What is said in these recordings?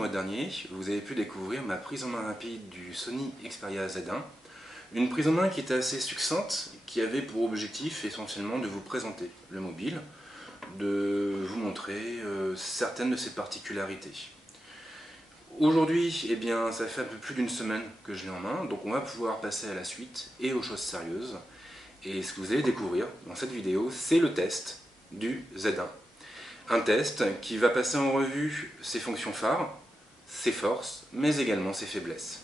mois dernier, vous avez pu découvrir ma prise en main rapide du Sony Xperia Z1. Une prise en main qui était assez succincte, qui avait pour objectif essentiellement de vous présenter le mobile, de vous montrer certaines de ses particularités. Aujourd'hui, eh bien, ça fait un peu plus d'une semaine que je l'ai en main, donc on va pouvoir passer à la suite et aux choses sérieuses. Et ce que vous allez découvrir dans cette vidéo, c'est le test du Z1. Un test qui va passer en revue ses fonctions phares, ses forces, mais également ses faiblesses.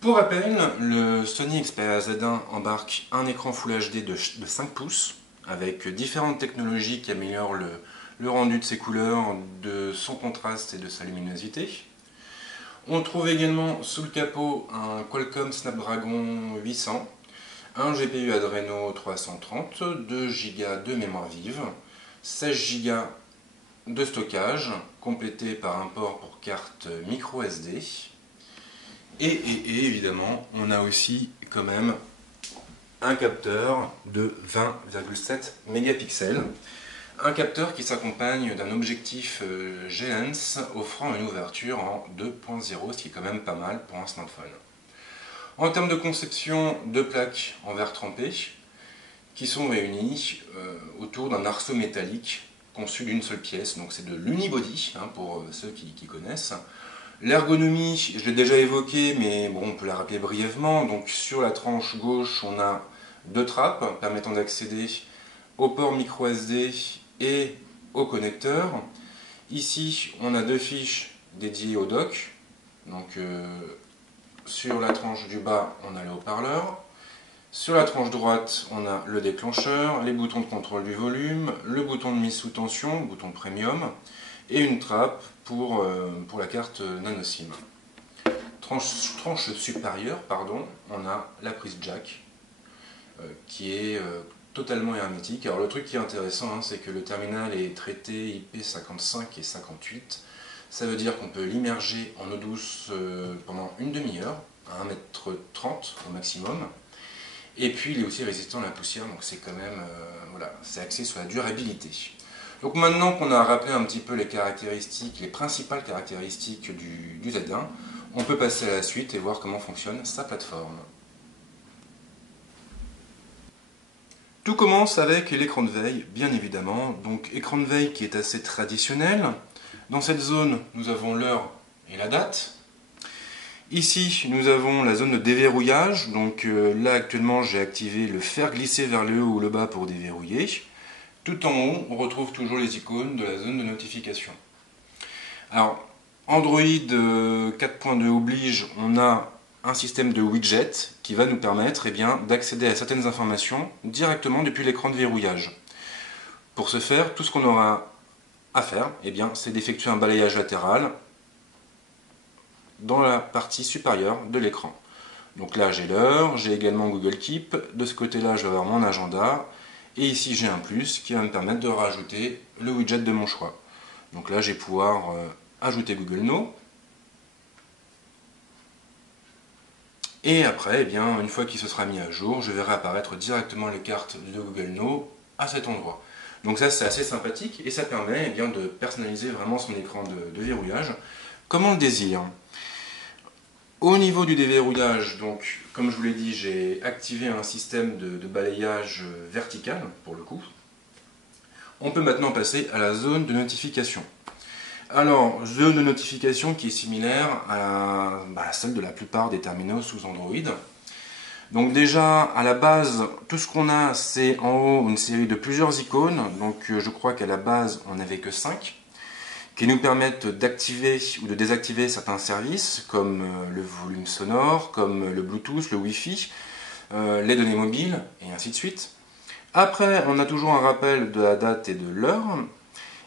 Pour rappel, le Sony Xperia Z1 embarque un écran Full HD de 5 pouces, avec différentes technologies qui améliorent le rendu de ses couleurs, de son contraste et de sa luminosité. On trouve également sous le capot un Qualcomm Snapdragon 800, un GPU Adreno 330, 2 Go de mémoire vive, 16 Go de stockage, complété par un port pour carte micro SD. Et évidemment, on a aussi quand même un capteur de 20,7 mégapixels. Un capteur qui s'accompagne d'un objectif G-Lens offrant une ouverture en 2.0, ce qui est quand même pas mal pour un smartphone. En termes de conception, deux plaques en verre trempé qui sont réunies autour d'un arceau métallique conçu d'une seule pièce. Donc c'est de l'unibody pour ceux qui connaissent. L'ergonomie, je l'ai déjà évoqué, mais bon, on peut la rappeler brièvement. Donc sur la tranche gauche, on a deux trappes permettant d'accéder au port micro SD et au connecteur. Ici, on a deux fiches dédiées au dock. Donc sur la tranche du bas, on a le haut-parleur. Sur la tranche droite, on a le déclencheur, les boutons de contrôle du volume, le bouton de mise sous tension, le bouton premium, et une trappe pour la carte nano SIM. Tranche supérieure, on a la prise jack qui est totalement hermétique. Alors le truc qui est intéressant, c'est que le terminal est traité IP55 et 58. Ça veut dire qu'on peut l'immerger en eau douce pendant une demi-heure, à 1,30 m au maximum. Et puis il est aussi résistant à la poussière, donc c'est quand même, voilà, c'est axé sur la durabilité. Donc maintenant qu'on a rappelé un petit peu les caractéristiques, les principales caractéristiques du Z1, on peut passer à la suite et voir comment fonctionne sa plateforme. Tout commence avec l'écran de veille, bien évidemment. Donc écran de veille qui est assez traditionnel. Dans cette zone, nous avons l'heure et la date. Ici, nous avons la zone de déverrouillage. Donc là, actuellement, j'ai activé le faire glisser vers le haut ou le bas pour déverrouiller. Tout en haut, on retrouve toujours les icônes de la zone de notification. Alors, Android 4.2 oblige, on a un système de widget qui va nous permettre d'accéder à certaines informations directement depuis l'écran de verrouillage. Pour ce faire, tout ce qu'on aura à faire, c'est d'effectuer un balayage latéral dans la partie supérieure de l'écran. Donc là, j'ai l'heure, j'ai également Google Keep. De ce côté-là, je vais avoir mon agenda. Et ici, j'ai un plus qui va me permettre de rajouter le widget de mon choix. Donc là, je vais pouvoir ajouter Google Now. Et après, une fois qu'il se sera mis à jour, je verrai apparaître directement les cartes de Google Now à cet endroit. Donc ça, c'est assez sympathique et ça permet de personnaliser vraiment son écran de verrouillage comme on le désire. Au niveau du déverrouillage, donc, comme je vous l'ai dit, j'ai activé un système de balayage vertical, pour le coup. On peut maintenant passer à la zone de notification. Alors, zone de notification qui est similaire à celle de la plupart des terminaux sous Android. Donc déjà, à la base, tout ce qu'on a, c'est en haut une série de plusieurs icônes. Donc je crois qu'à la base, on n'avait que 5. Qui nous permettent d'activer ou de désactiver certains services, comme le volume sonore, comme le Bluetooth, le Wi-Fi, les données mobiles, et ainsi de suite. Après, on a toujours un rappel de la date et de l'heure,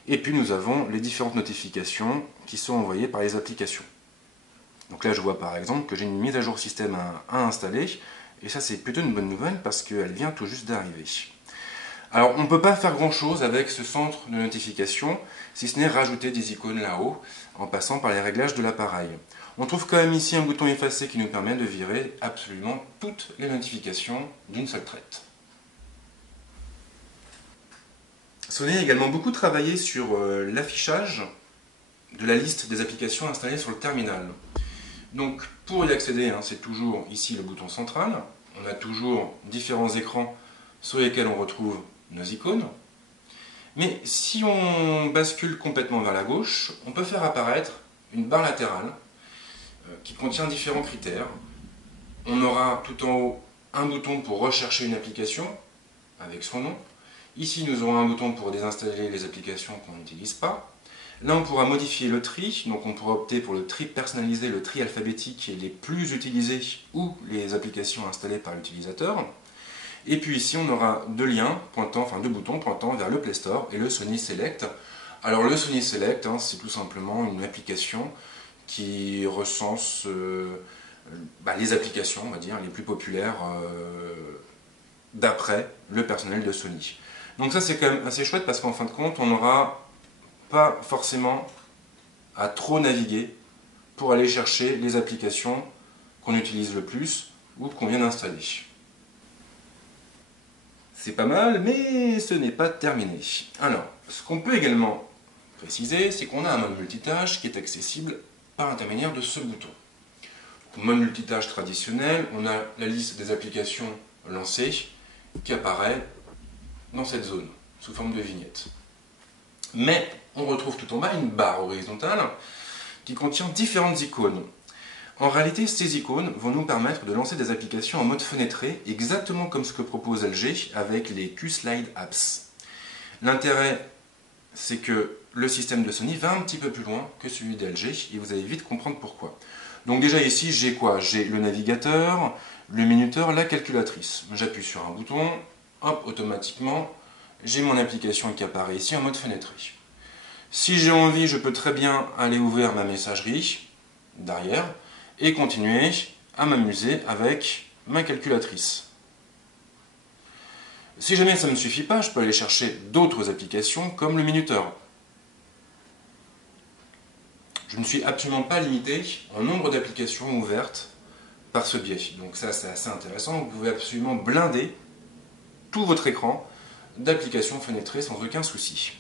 et puis nous avons les différentes notifications qui sont envoyées par les applications. Donc là, je vois par exemple que j'ai une mise à jour système à installer, et ça c'est plutôt une bonne nouvelle parce qu'elle vient tout juste d'arriver. Alors, on ne peut pas faire grand-chose avec ce centre de notification, si ce n'est rajouter des icônes là-haut, en passant par les réglages de l'appareil. On trouve quand même ici un bouton effacer qui nous permet de virer absolument toutes les notifications d'une seule traite. Sony a également beaucoup travaillé sur l'affichage de la liste des applications installées sur le terminal. Donc pour y accéder, c'est toujours ici le bouton central. On a toujours différents écrans sur lesquels on retrouve nos icônes. Mais si on bascule complètement vers la gauche, on peut faire apparaître une barre latérale qui contient différents critères. On aura tout en haut un bouton pour rechercher une application avec son nom. Ici, nous aurons un bouton pour désinstaller les applications qu'on n'utilise pas. Là, on pourra modifier le tri, donc on pourra opter pour le tri personnalisé, le tri alphabétique et les plus utilisés ou les applications installées par l'utilisateur. Et puis ici, on aura deux boutons pointant vers le Play Store et le Sony Select. Alors le Sony Select, c'est tout simplement une application qui recense les applications, on va dire, les plus populaires d'après le personnel de Sony. Donc ça c'est quand même assez chouette parce qu'en fin de compte, on n'aura pas forcément à trop naviguer pour aller chercher les applications qu'on utilise le plus ou qu'on vient d'installer. C'est pas mal, mais ce n'est pas terminé. Alors, ce qu'on peut également préciser, c'est qu'on a un mode multitâche qui est accessible par l'intermédiaire de ce bouton. Au mode multitâche traditionnel, on a la liste des applications lancées qui apparaît dans cette zone, sous forme de vignette. Mais on retrouve tout en bas une barre horizontale qui contient différentes icônes. En réalité, ces icônes vont nous permettre de lancer des applications en mode fenêtré, exactement comme ce que propose LG avec les Q-Slide Apps. L'intérêt, c'est que le système de Sony va un petit peu plus loin que celui d'LG, et vous allez vite comprendre pourquoi. Donc déjà ici, j'ai quoi? J'ai le navigateur, le minuteur, la calculatrice. J'appuie sur un bouton, hop, automatiquement, j'ai mon application qui apparaît ici en mode fenêtré. Si j'ai envie, je peux très bien aller ouvrir ma messagerie derrière et continuer à m'amuser avec ma calculatrice. Si jamais ça ne me suffit pas, je peux aller chercher d'autres applications comme le minuteur. Je ne suis absolument pas limité en nombre d'applications ouvertes par ce biais. Donc ça, c'est assez intéressant. Vous pouvez absolument blinder tout votre écran d'applications fenêtrées sans aucun souci.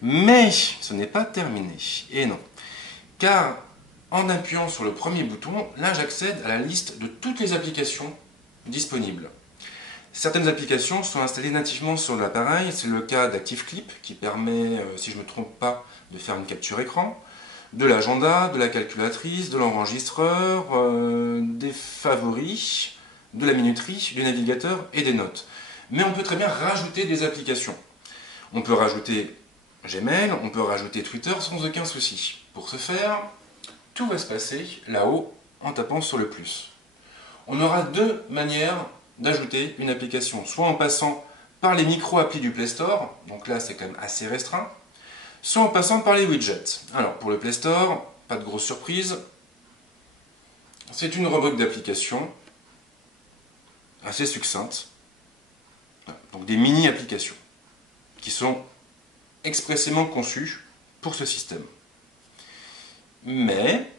Mais ce n'est pas terminé. Et non. Car en appuyant sur le premier bouton, là j'accède à la liste de toutes les applications disponibles. Certaines applications sont installées nativement sur l'appareil. C'est le cas d'ActiveClip qui permet, si je ne me trompe pas, de faire une capture écran, de l'agenda, de la calculatrice, de l'enregistreur, des favoris, de la minuterie, du navigateur et des notes. Mais on peut très bien rajouter des applications. On peut rajouter Gmail, on peut rajouter Twitter sans aucun souci. Pour ce faire, tout va se passer là-haut en tapant sur le plus. On aura deux manières d'ajouter une application, soit en passant par les micro-applis du Play Store, donc là c'est quand même assez restreint, soit en passant par les widgets. Alors pour le Play Store, pas de grosse surprise, c'est une rubrique d'applications assez succincte, donc des mini-applications qui sont expressément conçues pour ce système. Mais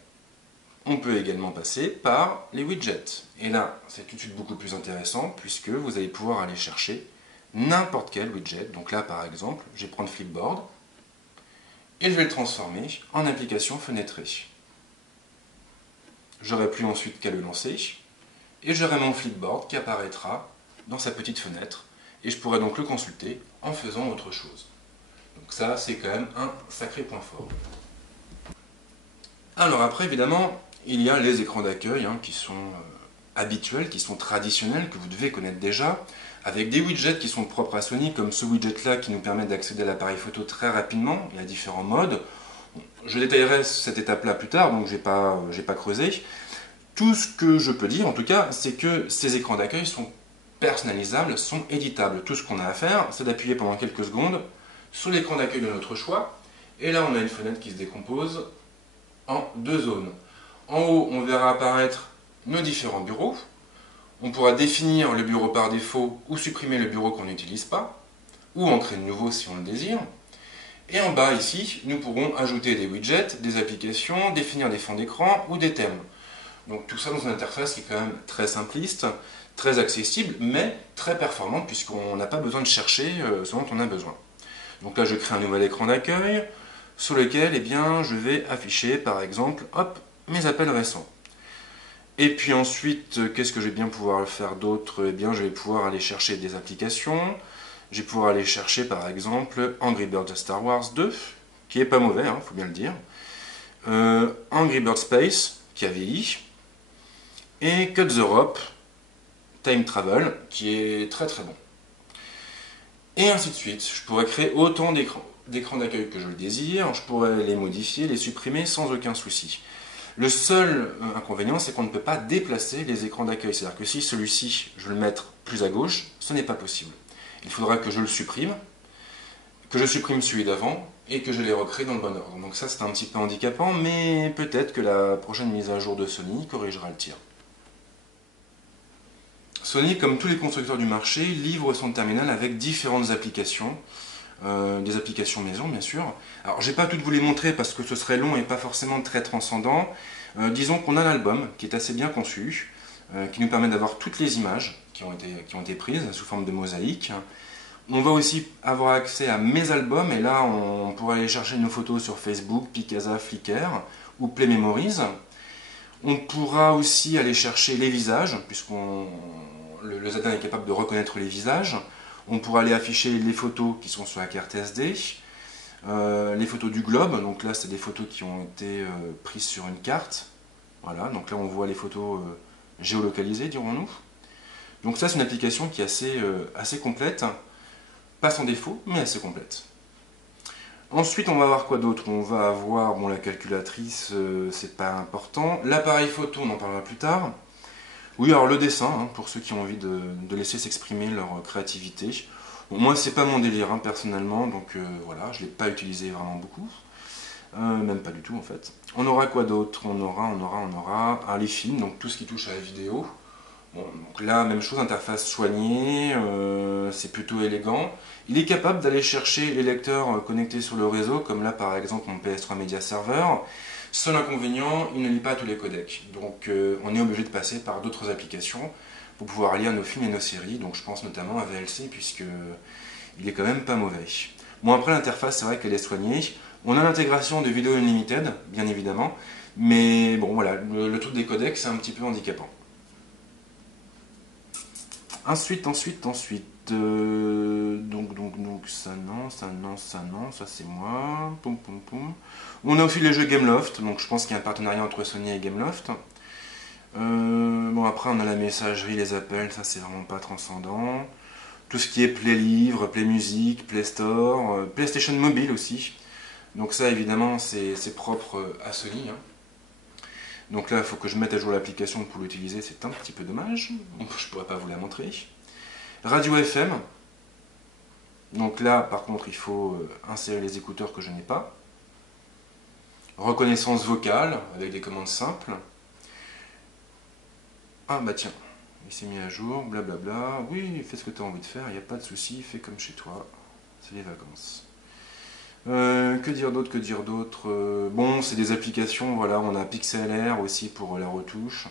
on peut également passer par les widgets. Et là, c'est tout de suite beaucoup plus intéressant puisque vous allez pouvoir aller chercher n'importe quel widget. Donc là, par exemple, je vais prendre Flipboard et je vais le transformer en application fenêtrée. J'aurai plus ensuite qu'à le lancer et j'aurai mon Flipboard qui apparaîtra dans sa petite fenêtre et je pourrai donc le consulter en faisant autre chose. Donc ça, c'est quand même un sacré point fort. Alors après, évidemment, il y a les écrans d'accueil qui sont habituels, qui sont traditionnels, que vous devez connaître déjà, avec des widgets qui sont propres à Sony, comme ce widget-là qui nous permet d'accéder à l'appareil photo très rapidement. Il y a différents modes. Je détaillerai cette étape-là plus tard, donc je n'ai pas creusé. Tout ce que je peux dire, en tout cas, c'est que ces écrans d'accueil sont personnalisables, sont éditables. Tout ce qu'on a à faire, c'est d'appuyer pendant quelques secondes sur l'écran d'accueil de notre choix, et là on a une fenêtre qui se décompose en deux zones. En haut, on verra apparaître nos différents bureaux. On pourra définir le bureau par défaut ou supprimer le bureau qu'on n'utilise pas, ou en créer de nouveau si on le désire. Et en bas ici, nous pourrons ajouter des widgets, des applications, définir des fonds d'écran ou des thèmes. Donc tout ça dans une interface qui est quand même très simpliste, très accessible, mais très performante puisqu'on n'a pas besoin de chercher ce dont on a besoin. Donc là, je crée un nouvel écran d'accueil. sur lequel eh bien, je vais afficher par exemple hop, mes appels récents. Et puis ensuite, qu'est-ce que je vais bien pouvoir faire d'autre? Eh bien, je vais pouvoir aller chercher des applications. Je vais pouvoir aller chercher par exemple Angry Birds Star Wars 2, qui est pas mauvais, hein, faut bien le dire. Angry Birds Space, qui a vieilli. Et Cut the Rope, Time Travel, qui est très très bon. Et ainsi de suite. Je pourrais créer autant d'écrans d'accueil que je le désire. Je pourrais les modifier, les supprimer sans aucun souci. Le seul inconvénient, c'est qu'on ne peut pas déplacer les écrans d'accueil. C'est-à-dire que si celui-ci, je veux le mettre plus à gauche, ce n'est pas possible. Il faudra que je le supprime, que je supprime celui d'avant, et que je les recrée dans le bon ordre. Donc ça, c'est un petit peu handicapant, mais peut-être que la prochaine mise à jour de Sony corrigera le tir. Sony, comme tous les constructeurs du marché, livre son terminal avec différentes applications. Des applications maison bien sûr. Alors je vais pas toutes vous les montrer parce que ce serait long et pas forcément très transcendant. Disons qu'on a l'album qui est assez bien conçu, qui nous permet d'avoir toutes les images qui ont été prises sous forme de mosaïque. On va aussi avoir accès à mes albums et là on pourra aller chercher nos photos sur Facebook, Picasa, Flickr ou Play Memories. On pourra aussi aller chercher les visages puisque le Zadan est capable de reconnaître les visages. On pourra aller afficher les photos qui sont sur la carte SD, les photos du globe, donc là c'est des photos qui ont été prises sur une carte. Voilà, donc là on voit les photos géolocalisées, dirons-nous. Donc ça c'est une application qui est assez complète, pas sans défaut, mais assez complète. Ensuite on va avoir quoi d'autre? On va avoir, bon la calculatrice, c'est pas important. L'appareil photo, on en parlera plus tard. Oui, alors le dessin, hein, pour ceux qui ont envie de laisser s'exprimer leur créativité. Bon, moi, c'est pas mon délire, hein, personnellement, donc voilà, je ne l'ai pas utilisé vraiment beaucoup. Même pas du tout, en fait. On aura quoi d'autre? On aura les films, donc tout ce qui touche à la vidéo. Bon, donc là, même chose, interface soignée, c'est plutôt élégant. Il est capable d'aller chercher les lecteurs connectés sur le réseau, comme là, par exemple, mon PS3 Media Server. Seul inconvénient, il ne lit pas tous les codecs. Donc on est obligé de passer par d'autres applications pour pouvoir lire nos films et nos séries. Donc je pense notamment à VLC puisque il est quand même pas mauvais. Bon après l'interface c'est vrai qu'elle est soignée. On a l'intégration de vidéo unlimited, bien évidemment. Mais bon voilà, le truc des codecs c'est un petit peu handicapant. Ensuite, donc ça non, ça c'est moi. Poum, poum, poum. On a aussi les jeux Gameloft, donc je pense qu'il y a un partenariat entre Sony et Gameloft. Bon après on a la messagerie, les appels, ça c'est vraiment pas transcendant. Tout ce qui est Play Livre, Play Music, Play Store, PlayStation Mobile aussi. Donc ça évidemment c'est propre à Sony. Hein. Donc là il faut que je mette à jour l'application pour l'utiliser, c'est un petit peu dommage. Je pourrais pas vous la montrer. Radio FM. Donc là par contre il faut insérer les écouteurs que je n'ai pas. Reconnaissance vocale avec des commandes simples. Ah bah tiens, il s'est mis à jour, blablabla. Oui, fais ce que tu as envie de faire, il n'y a pas de souci, fais comme chez toi. C'est les vacances. Que dire d'autre, bon, c'est des applications, voilà, on a PixelR aussi pour la retouche.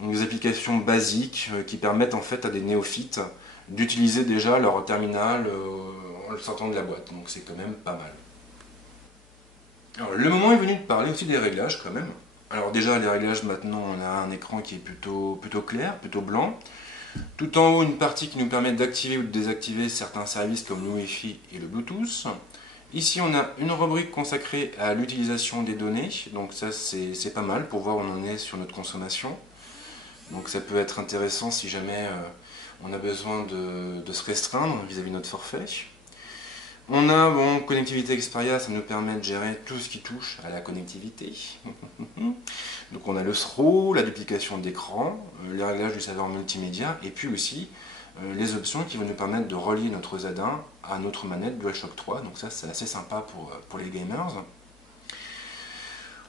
Donc des applications basiques qui permettent en fait à des néophytes d'utiliser déjà leur terminal en le sortant de la boîte. Donc c'est quand même pas mal. Alors, le moment est venu de parler aussi des réglages quand même. Alors déjà les réglages maintenant on a un écran qui est plutôt clair, plutôt blanc. Tout en haut une partie qui nous permet d'activer ou de désactiver certains services comme le Wi-Fi et le Bluetooth. Ici on a une rubrique consacrée à l'utilisation des données, donc ça c'est pas mal pour voir où on en est sur notre consommation. Donc ça peut être intéressant si jamais on a besoin de se restreindre vis-à-vis de notre forfait. On a, bon, connectivité Xperia, ça nous permet de gérer tout ce qui touche à la connectivité. Donc on a le SRO, la duplication d'écran, les réglages du serveur multimédia, et puis aussi les options qui vont nous permettre de relier notre Zadan à notre manette DualShock 3. Donc ça c'est assez sympa pour les gamers.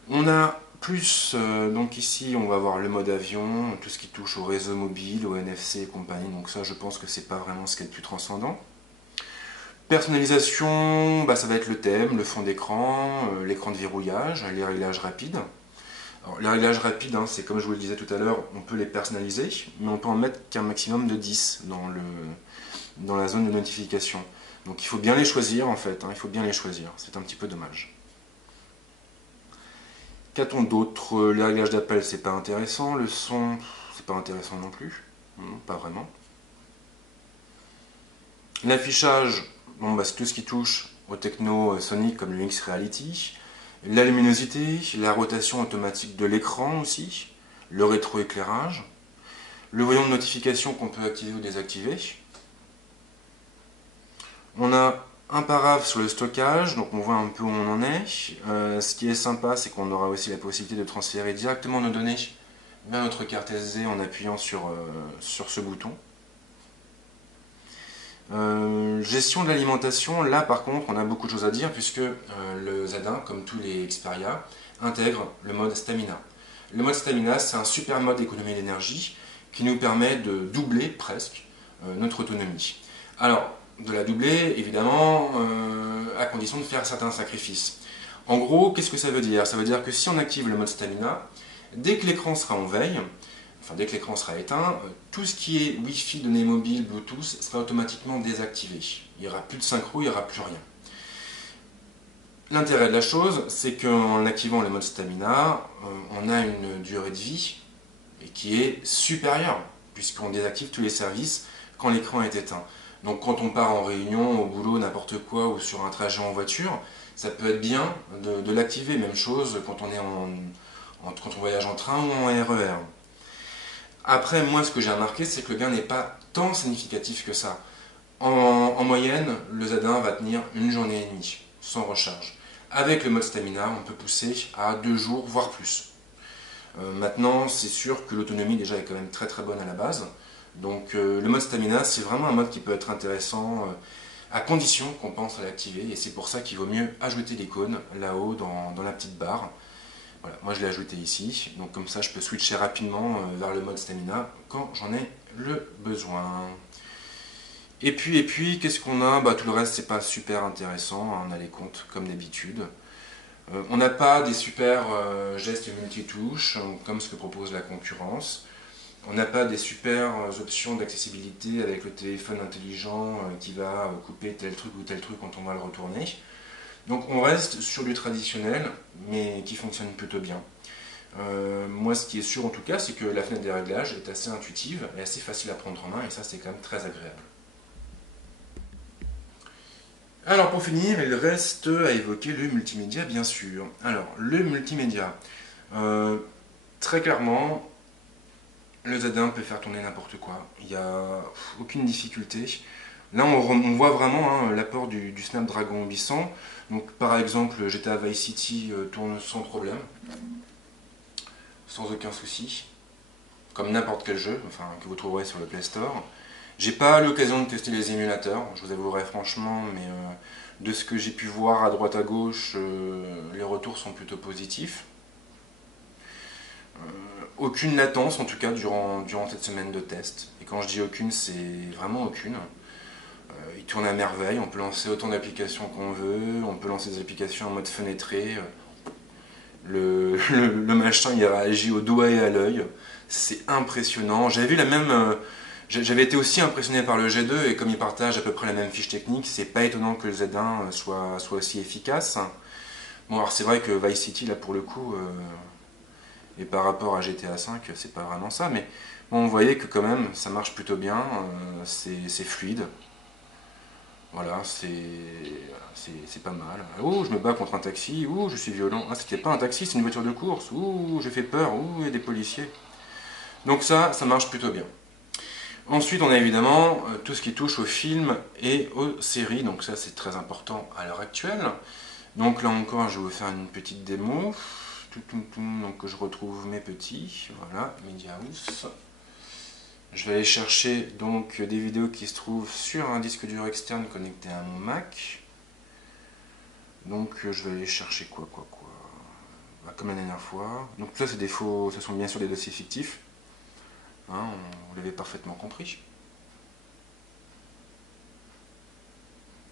On a plus, donc ici on va avoir le mode avion, tout ce qui touche au réseau mobile, au NFC et compagnie. Donc ça je pense que c'est pas vraiment ce qui est le plus transcendant. Personnalisation, bah, ça va être le thème, le fond d'écran, l'écran de verrouillage, les réglages rapides. Alors, les réglages rapides, hein, c'est comme je vous le disais tout à l'heure, on peut les personnaliser, mais on peut en mettre qu'un maximum de 10 dans la zone de notification. Donc il faut bien les choisir en fait, hein, il faut bien les choisir, c'est un petit peu dommage. Qu'a-t-on d'autre? Les réglages d'appel, c'est pas intéressant. Le son, c'est pas intéressant non plus. Non, pas vraiment. L'affichage, bon, bah, c'est tout ce qui touche au techno Sonic comme le Mix Reality. La luminosité, la rotation automatique de l'écran aussi, le rétroéclairage, le voyant de notification qu'on peut activer ou désactiver. On a un paraphe sur le stockage, donc on voit un peu où on en est. Ce qui est sympa, c'est qu'on aura aussi la possibilité de transférer directement nos données vers notre carte SD en appuyant sur ce bouton. Gestion de l'alimentation, là par contre on a beaucoup de choses à dire puisque le Z1, comme tous les Xperia, intègre le mode Stamina. Le mode Stamina, c'est un super mode d'économie d'énergie qui nous permet de doubler presque notre autonomie. Alors, de la doubler évidemment à condition de faire certains sacrifices. En gros, qu'est-ce que ça veut dire? Ça veut dire que si on active le mode Stamina, dès que l'écran sera en veille, enfin dès que l'écran sera éteint, tout ce qui est Wi-Fi, données mobiles, Bluetooth sera automatiquement désactivé. Il n'y aura plus de synchro, il n'y aura plus rien. L'intérêt de la chose, c'est qu'en activant le mode Stamina, on a une durée de vie qui est supérieure, puisqu'on désactive tous les services quand l'écran est éteint. Donc quand on part en réunion, au boulot, n'importe quoi, ou sur un trajet en voiture, ça peut être bien de l'activer. Même chose quand quand on voyage en train ou en RER. Après, moi, ce que j'ai remarqué, c'est que le gain n'est pas tant significatif que ça. En moyenne, le Z1 va tenir une journée et demie, sans recharge. Avec le mode Stamina, on peut pousser à 2 jours, voire plus. Maintenant, c'est sûr que l'autonomie déjà est quand même très très bonne à la base. Donc le mode Stamina, c'est vraiment un mode qui peut être intéressant à condition qu'on pense à l'activer. Et c'est pour ça qu'il vaut mieux ajouter l'icône là-haut dans la petite barre. Voilà, moi je l'ai ajouté ici, donc comme ça je peux switcher rapidement vers le mode Stamina quand j'en ai le besoin. Et puis qu'est-ce qu'on a? Bah, tout le reste c'est pas super intéressant, hein, on a les comptes comme d'habitude. On n'a pas des super gestes multitouches comme ce que propose la concurrence. On n'a pas des super options d'accessibilité avec le téléphone intelligent qui va couper tel truc ou tel truc quand on va le retourner. Donc on reste sur du traditionnel, mais qui fonctionne plutôt bien. Moi, ce qui est sûr en tout cas, c'est que la fenêtre des réglages est assez intuitive et assez facile à prendre en main, et ça c'est quand même très agréable. Alors pour finir, il reste à évoquer le multimédia bien sûr. Alors le multimédia, très clairement, le Z1 peut faire tourner n'importe quoi, il n'y a aucune difficulté. Là on voit vraiment hein, l'apport du Snapdragon 800. Donc par exemple GTA Vice City tourne sans problème, sans aucun souci, comme n'importe quel jeu enfin, que vous trouverez sur le Play Store. J'ai pas l'occasion de tester les émulateurs, je vous avouerai franchement, mais de ce que j'ai pu voir à droite à gauche, les retours sont plutôt positifs. Aucune latence en tout cas durant cette semaine de test. Et quand je dis aucune, c'est vraiment aucune. Il tourne à merveille, on peut lancer autant d'applications qu'on veut, on peut lancer des applications en mode fenêtré. Le machin il réagit au doigt et à l'œil. C'est impressionnant. J'avais été aussi impressionné par le G2 et comme il partage à peu près la même fiche technique, c'est pas étonnant que le Z1 soit aussi efficace. Bon alors c'est vrai que Vice City là pour le coup, et par rapport à GTA V, c'est pas vraiment ça, mais bon, vous voyez que quand même ça marche plutôt bien, c'est fluide. Voilà, c'est pas mal. Ouh, je me bats contre un taxi. Ouh, je suis violent. Ah, c'était pas un taxi, c'est une voiture de course. Ouh, j'ai fait peur. Ouh, il y a des policiers. Donc ça marche plutôt bien. Ensuite, on a évidemment tout ce qui touche aux films et aux séries. Donc ça, c'est très important à l'heure actuelle. Donc là encore, je vais vous faire une petite démo. Donc je retrouve mes petits. Voilà, Media House. Je vais aller chercher donc des vidéos qui se trouvent sur un disque dur externe connecté à mon Mac. Donc je vais aller chercher quoi. Bah, comme la dernière fois. Donc ça c'est des faux, ce sont bien sûr des dossiers fictifs. Hein, vous l'avez parfaitement compris.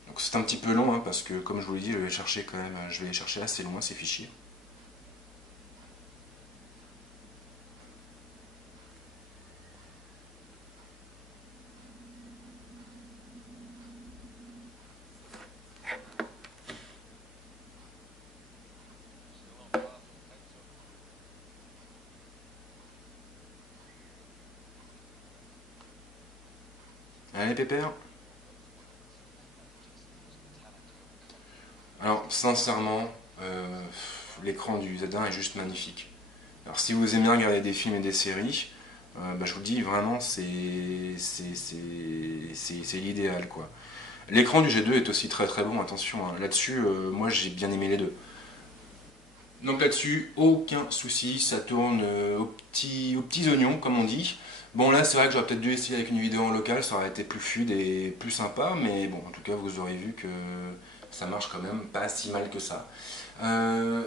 Donc c'est un petit peu long hein, parce que comme je vous l'ai dit, je vais chercher quand même, je vais les chercher assez loin ces fichiers. Allez Pépère. Alors sincèrement, l'écran du Z1 est juste magnifique. Alors si vous aimez regarder des films et des séries, je vous le dis vraiment c'est l'idéal quoi. L'écran du G2 est aussi très très bon, attention, hein. Là-dessus, moi j'ai bien aimé les deux. Donc là-dessus, aucun souci, ça tourne aux petits oignons, comme on dit. Bon là, c'est vrai que j'aurais peut-être dû essayer avec une vidéo en local, ça aurait été plus fluide et plus sympa, mais bon, en tout cas, vous aurez vu que ça marche quand même pas si mal que ça. Ah,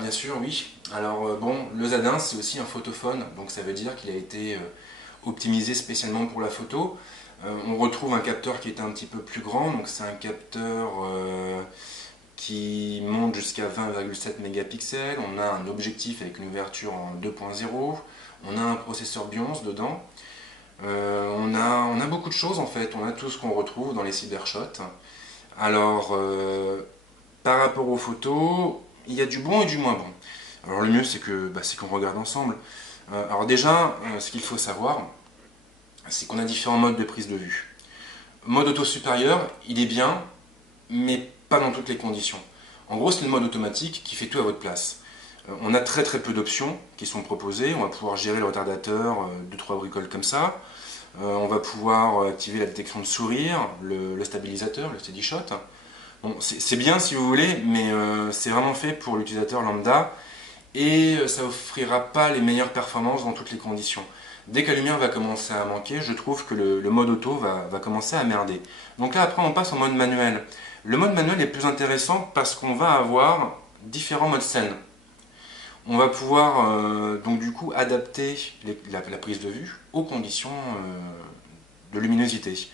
bien sûr, oui. Alors bon, le Z1, c'est aussi un photophone, donc ça veut dire qu'il a été optimisé spécialement pour la photo. On retrouve un capteur qui est un petit peu plus grand, donc c'est un capteur qui monte jusqu'à 20,7 mégapixels. On a un objectif avec une ouverture en 2.0. On a un processeur BIOS dedans. On a beaucoup de choses en fait. On a tout ce qu'on retrouve dans les cybershots. Alors, par rapport aux photos, il y a du bon et du moins bon. Alors le mieux c'est qu'on regarde ensemble. Alors déjà, ce qu'il faut savoir, c'est qu'on a différents modes de prise de vue. Mode auto supérieur, il est bien, mais pas dans toutes les conditions. En gros, c'est le mode automatique qui fait tout à votre place. On a très très peu d'options qui sont proposées. On va pouvoir gérer le retardateur, 2-3 bricoles comme ça. On va pouvoir activer la détection de sourire, le stabilisateur, le steady shot. Bon, c'est bien si vous voulez, mais c'est vraiment fait pour l'utilisateur lambda et ça offrira pas les meilleures performances dans toutes les conditions. Dès que la lumière va commencer à manquer, je trouve que le mode auto va commencer à merder. Donc là, après, on passe en mode manuel. Le mode manuel est plus intéressant parce qu'on va avoir différents modes scène. On va pouvoir donc du coup adapter la prise de vue aux conditions de luminosité.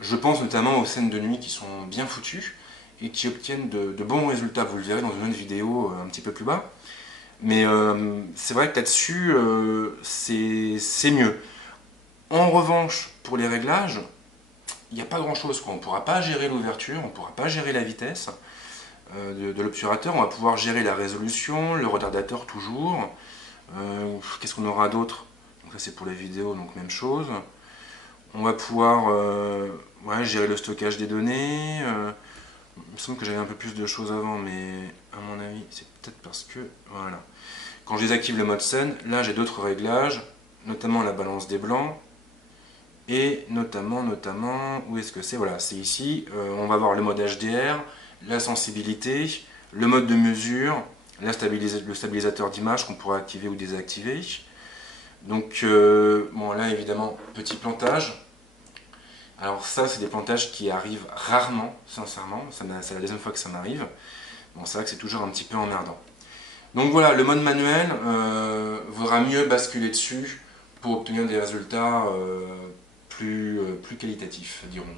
Je pense notamment aux scènes de nuit qui sont bien foutues et qui obtiennent de bons résultats. Vous le verrez dans une autre vidéo un petit peu plus bas. Mais c'est vrai que là-dessus, c'est mieux. En revanche, pour les réglages, il n'y a pas grand-chose. On ne pourra pas gérer l'ouverture, on ne pourra pas gérer la vitesse de l'obturateur. On va pouvoir gérer la résolution, le retardateur toujours. Qu'est-ce qu'on aura d'autre? Donc ça c'est pour les vidéos, donc même chose. On va pouvoir gérer le stockage des données. Il me semble que j'avais un peu plus de choses avant, mais à mon avis, c'est peut-être parce que... Voilà. Quand je désactive le mode scène, là j'ai d'autres réglages, notamment la balance des blancs, et notamment, où est-ce que c'est? Voilà, c'est ici. On va voir le mode HDR, la sensibilité, le mode de mesure, le stabilisateur d'image qu'on pourra activer ou désactiver. Donc, bon là évidemment, petit plantage. Alors ça, c'est des plantages qui arrivent rarement, sincèrement. C'est la deuxième fois que ça m'arrive. Bon, c'est vrai que c'est toujours un petit peu emmerdant. Donc voilà, le mode manuel vaudra mieux basculer dessus pour obtenir des résultats plus qualitatifs, dirons-nous.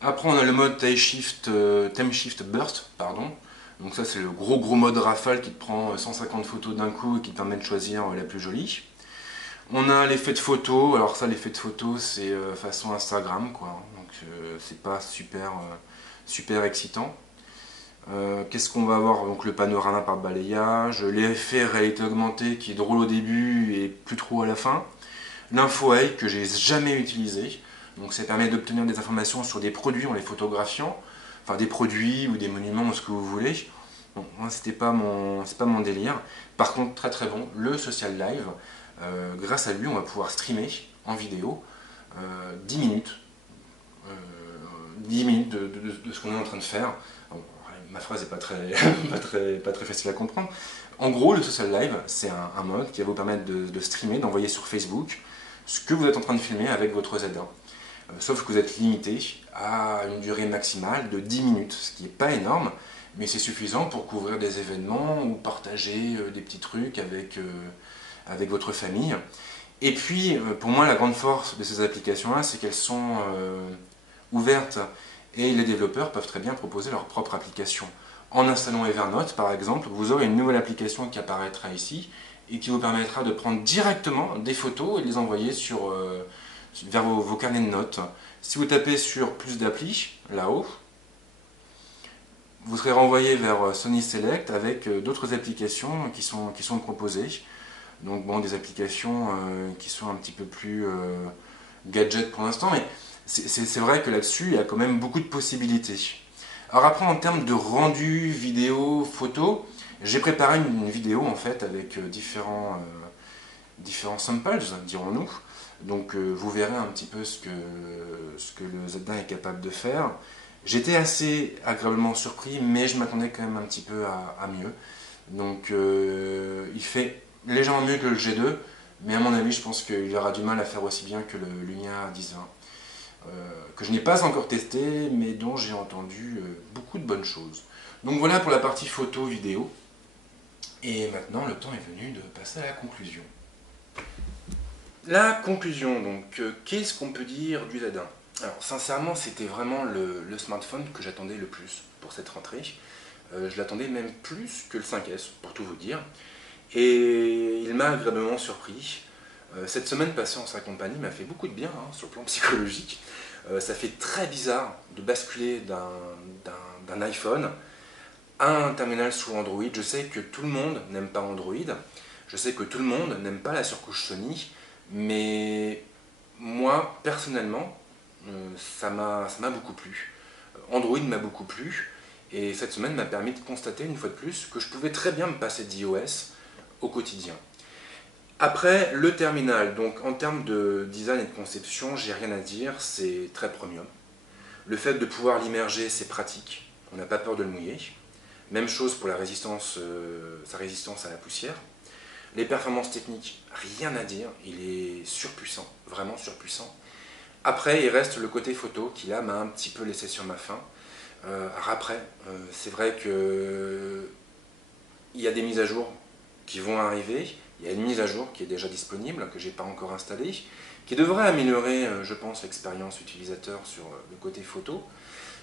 Après, on a le mode Time Shift Burst, pardon. Donc ça, c'est le gros mode rafale qui te prend 150 photos d'un coup et qui te permet de choisir la plus jolie. On a l'effet de photo. Alors ça, l'effet de photo, c'est façon Instagram, quoi. Donc c'est pas super excitant. Qu'est-ce qu'on va avoir? Donc le panorama par balayage, l'effet réalité augmentée qui est drôle au début et plus trop à la fin. L'info eye que j'ai jamais utilisé. Donc ça permet d'obtenir des informations sur des produits en les photographiant. Enfin des produits ou des monuments ou ce que vous voulez. Bon, moi c'est pas mon délire. Par contre très très bon, le social live. Grâce à lui on va pouvoir streamer en vidéo 10 minutes. 10 minutes de ce qu'on est en train de faire. Bon, ma phrase n'est pas très facile à comprendre. En gros, le social live, c'est un mode qui va vous permettre de streamer, d'envoyer sur Facebook ce que vous êtes en train de filmer avec votre Z1. Sauf que vous êtes limité à une durée maximale de 10 minutes, ce qui n'est pas énorme, mais c'est suffisant pour couvrir des événements ou partager des petits trucs avec votre famille. Et puis, pour moi, la grande force de ces applications-là, c'est qu'elles sont ouvertes et les développeurs peuvent très bien proposer leur propre application. En installant Evernote, par exemple, vous aurez une nouvelle application qui apparaîtra ici et qui vous permettra de prendre directement des photos et de les envoyer vers vos carnets de notes. Si vous tapez sur plus d'appli, là-haut, vous serez renvoyé vers Sony Select avec d'autres applications qui sont proposées. Donc bon, des applications qui sont un petit peu plus gadget pour l'instant, mais c'est vrai que là-dessus, il y a quand même beaucoup de possibilités. Alors après, en termes de rendu vidéo, photo, j'ai préparé une vidéo en fait avec différents samples, dirons-nous. Donc vous verrez un petit peu ce que le Z1 est capable de faire. J'étais assez agréablement surpris, mais je m'attendais quand même un petit peu à mieux. Donc il fait légèrement mieux que le G2, mais à mon avis, je pense qu'il aura du mal à faire aussi bien que le Lumia 1020. Que je n'ai pas encore testé, mais dont j'ai entendu beaucoup de bonnes choses. Donc voilà pour la partie photo-vidéo. Et maintenant, le temps est venu de passer à la conclusion. La conclusion, donc, qu'est-ce qu'on peut dire du Z1? Alors, sincèrement, c'était vraiment le smartphone que j'attendais le plus pour cette rentrée. Je l'attendais même plus que le 5S, pour tout vous dire. Et il m'a agréablement surpris. Cette semaine passée en sa compagnie m'a fait beaucoup de bien, hein, sur le plan psychologique. Ça fait très bizarre de basculer d'un iPhone à un terminal sous Android. Je sais que tout le monde n'aime pas Android. Je sais que tout le monde n'aime pas la surcouche Sony. Mais moi, personnellement, ça m'a beaucoup plu. Android m'a beaucoup plu. Et cette semaine m'a permis de constater une fois de plus que je pouvais très bien me passer d'iOS au quotidien. Après, le terminal, donc en termes de design et de conception, j'ai rien à dire, c'est très premium. Le fait de pouvoir l'immerger, c'est pratique, on n'a pas peur de le mouiller. Même chose pour la résistance, sa résistance à la poussière. Les performances techniques, rien à dire, il est surpuissant, vraiment surpuissant. Après, il reste le côté photo qui là m'a un petit peu laissé sur ma faim. Après, c'est vrai que il y a des mises à jour qui vont arriver. Il y a une mise à jour qui est déjà disponible, que je n'ai pas encore installée, qui devrait améliorer, je pense, l'expérience utilisateur sur le côté photo.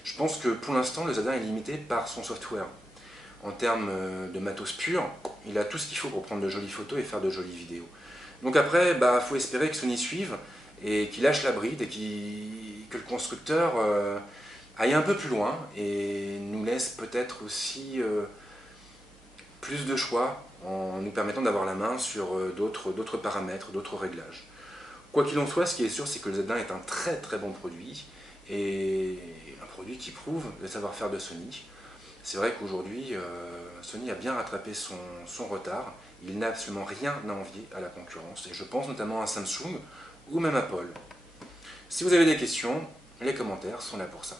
Je pense que pour l'instant, le Z1 est limité par son software. En termes de matos pur, il a tout ce qu'il faut pour prendre de jolies photos et faire de jolies vidéos. Donc après, faut espérer que Sony suive et qu'il lâche la bride et que le constructeur aille un peu plus loin et nous laisse peut-être aussi plus de choix en nous permettant d'avoir la main sur d'autres paramètres, d'autres réglages. Quoi qu'il en soit, ce qui est sûr, c'est que le Z1 est un très très bon produit et un produit qui prouve le savoir-faire de Sony. C'est vrai qu'aujourd'hui, Sony a bien rattrapé son retard. Il n'a absolument rien à envier à la concurrence. Et je pense notamment à Samsung ou même Apple. Si vous avez des questions, les commentaires sont là pour ça.